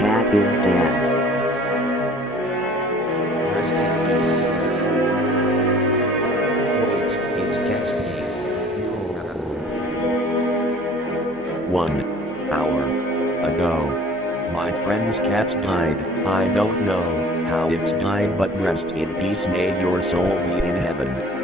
cat is dead. Rest in peace. Wait, it can't be. No. 1 hour ago, my friend's cat died. I don't know how it's died, but rest in peace, may your soul be in heaven.